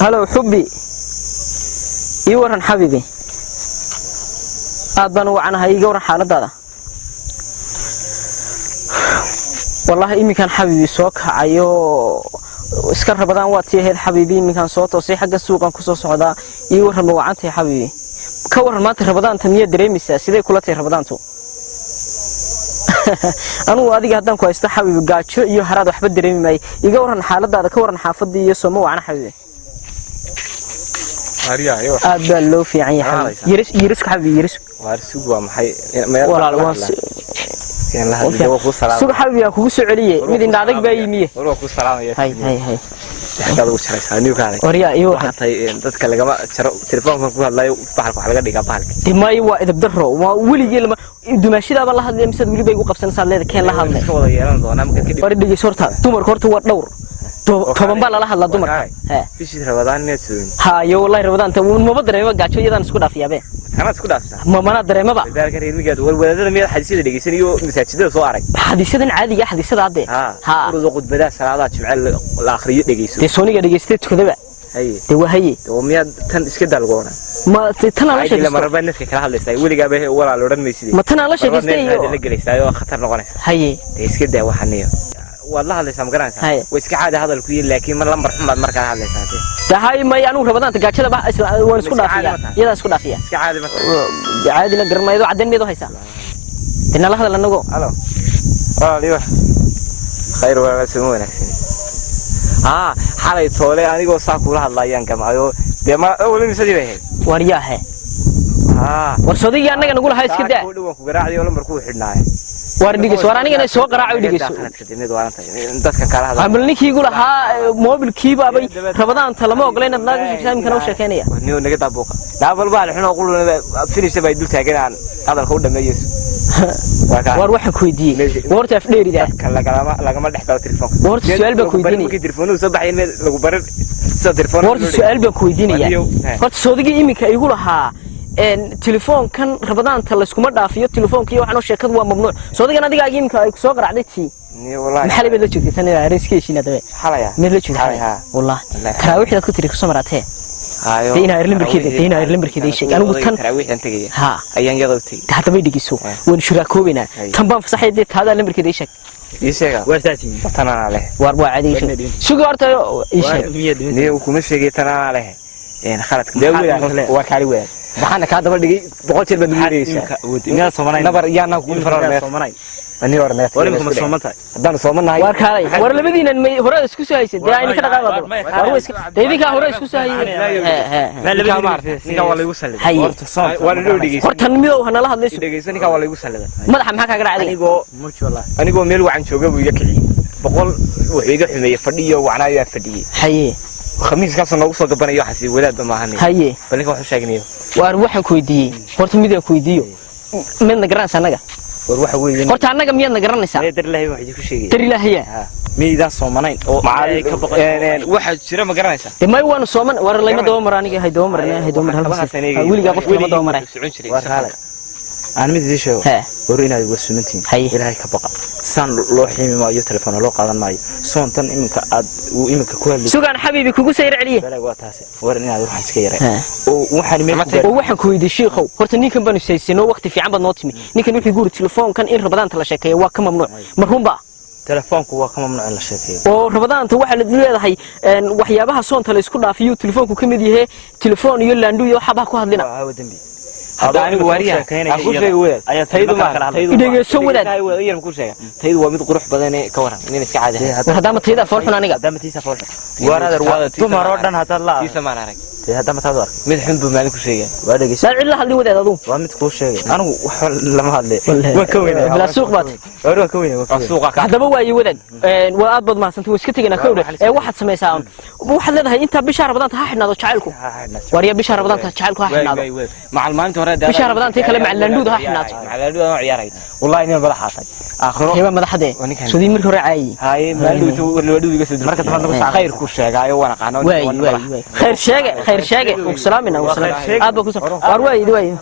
هلا حبي يورن حبيبي أدنو عنها يجور حالة هذا والله إمي كان حبيبي سوق عيو اسكر رمضان وقتي هاد حبيبي إمي كان صوت وصي حق السوق عن كسوس عدا يورن موعنتي يا حبيبي كور ما رمضان تمية دريمسة سيدي كلها رمضان تو أنا وأديك هدان كويس حبيبي قاعد شو يهرد وحبد دريمي ماي يجورن حالة هذا كورن حافظي يسمو عن حبيبي أبلو في عين حبيبي يرسك حبيبي يرسك وارسوق ومحي ولا يعني لها اللي هو كل سلام سوق حبيبي أكو سعودية مدين دادك بايمية هو كل سلام يا هاي هذا هو شري سانيو كان وريا إيوه حتى dadka lagama jaro telefoonka ku hadlayo baxalka waxa laga dhigaa baxalka timay waa idab daro waa wiligeey lama dumaashida ba la hadlay misad wili bay ugu qabsanaysaa leeda keen la hadlay iska wada yeelan doona marka kadib war dhigay sorta dumar horta waa dhowr toban baa la hadlaa dumar bishii rabadaan need soo ha yo wallahi rabadaan ta ma dareemo gaajo iyadaan isku dhaafiyaabe kana isku dhaafsa mana dareemo ba dalka reer migaad walwalada meel xadiisada dhageysanayo masaajidada soo arag xadiisadan caadiga xadiisada hadde ha urdo qudbada salaadaha jimcaha la akhriyo dhageyso sooniga dhageystay tukadaba de wahaye oo miyaad tan iska dalgoona ma tan la sheegay ma marba nafka kala hadlaysay waligaaba walaal oran maysid ma tan la sheegay la galeysay oo khatar noqonaysa haye de iska daa waxaniyo والله هذا سام قرانسا ويسك عادة هذا الكوي لكن من لمبر حمد مركز هذا لسانته هاي ما يعني رمضان تقاشله بقى وين سكون فيها يلا سكون فيها عادي مثلا عادي لا قرن ما يدو عدن ميدو هيسا إن الله هذا لنقو الو ليوه خير ولا سمونا حالي طولي أنا جو ساكولا الله ينكم أيوه دما أول مسجد به ورياه ورصديق أنا نقول هاي سكده كله وقراعي ولا مركوب حدناه ورديس وراني أنا سوق راعي وديس. عملني كي يقول ها موبل كي بابي رمضان تلمو قلنا بلاش شيء كانوا شكانية. نيو نقطع بوقا. لا بالبال إحنا نقول فينيش تبي يدل تاجر عن هذا الخود ميز. وروح كويدي. ورت أفليري ده. لا كمان نحكي تلفون. ورت سؤال بكويديني. تلفونه صباح ينمي لو برد تلفون. ورت سؤال بكويديني يعني. ورت صديقي إيمي كي يقول ها. التليفون كان رمضان تلسكم مرة في التليفون كي وحنا شكل هو ممنوع صدق أنا دقيقة يمكن يكسر عدتي محل بدل شو ثاني ريسكيش هذا حلايا مدل شو والله تراويح لا كنت ركسر مرتين دينا إيرلين بركيدة دينا إيرلين بركيدة شيء أنا قلت كان تراويح أنت جي ها أيام جذبتي حتى بيدي جسوا ونشركوا بينا تنبان في صحيح دي هذا إيرلين بركيدة شيء يشجع ورثتي تنا عليه واربع عادي شو قارت يشجع نيو كم شيء تنا عليه يعني خلت دولة وكالي وين waxaan ka daba dhigay 100 jeer baan duuleysaa inaad Soomaaliya nabar yaana ku fararnaa Soomaaliya ani warnaa wari ma Soomaaliya hadaan Soomaaliya war kaalay war labadiina hore isku soo haysid daa in ka dhaqaaqado war iska deedinka hore isku soo haysid ma labadiina maartay sinka wala igu salid horta Soom wala loo dhigay horta midow hana la hadlayso dhigaysan ninka wala igu salid madaxa maxaa ka dhacday anigoo meel wacan jooga buu iga kiciyay 100 wuxuu iga xumeeyay fadhiyo wacnaa fadhiyay haye خميس كاسو نوغو soo gabanayo xasi walaad ma ahan haye balinka wuxuu sheegnayo war waxaan ku weydiiyay horta mid aan ku weydiiyo midna garanaysa anaga war waxa weeyeen horta anaga miyadna garanaysa dar ilaahay waxa ku sheegay dar ilaahay miida Soomaaliyeed oo macalin ka baqay waxa jira ma garanaysa may waan Soomaan war layma daba maraniga hay daba marnaa hay daba marnaa wiliga qof lama daba maray war kale aan mid isoo war inaad uga sumantiin ilaahay ka baqa san loo xiimi maayo telefoon loo qaadan maayo soontan iminka aad uu iminka ku hadlay sugan xabiibi kugu sayr celiye waa taas war inaad wax iska yaray oo waxaan meel oo waxaan ku weydiiyay sheekhow horta ninkan baan isaysino waqti fiican bad noo timi ninkan wuxuu guuri telefoonkan in rabadaanta la sheekeeyo waa ka mamnuuc marhumba telefoonku waa ka mamnuuc in la sheekeeyo oo rabadaanta waxa la leedahay waxyaabaha soonta la isku dhaafiyo telefoonku kamid yahay telefoon iyo laandhu iyo xabaha ku hadlina waa dambi هذا أنا واريها أقول شيء ولد تيدو ما تيدو شو ولد يرم كل شيء تيدو ومد قروح بدني كورن إني نسك عادة هذا ما تيدا فرحنا نيجا هذا ما تيدا فرح وارد الواد ثم ردنا هذا الله تيسا ما نارك هذا ما تدور مد حب ما لك شيء وارد جيش لا إلا هاللي ولد هذا ومد كل شيء أنا لما هاللي وكوينه بلا سوق بات أروح كوينه السوق هذا هو يولد وأبض ما سنتو سكتي أنا كوره واحد سمي ساون واحد لده أنت بشهر بدان تحنا ذا شعلكم وريا بشهر بدان تشعلكم حنا مع المانتو بشهر بدان تكلم عن اللندود ها حنا مع اللندود أنا عياري والله إني بلا حاطي آخره هي ما حدا سودي مركو رعاي هاي اللندود يقصد مركز ما خير كل شيء جاي وانا قانون خير شيء خير شيء وسلامنا وسلام أبوك وسلام أروي دوي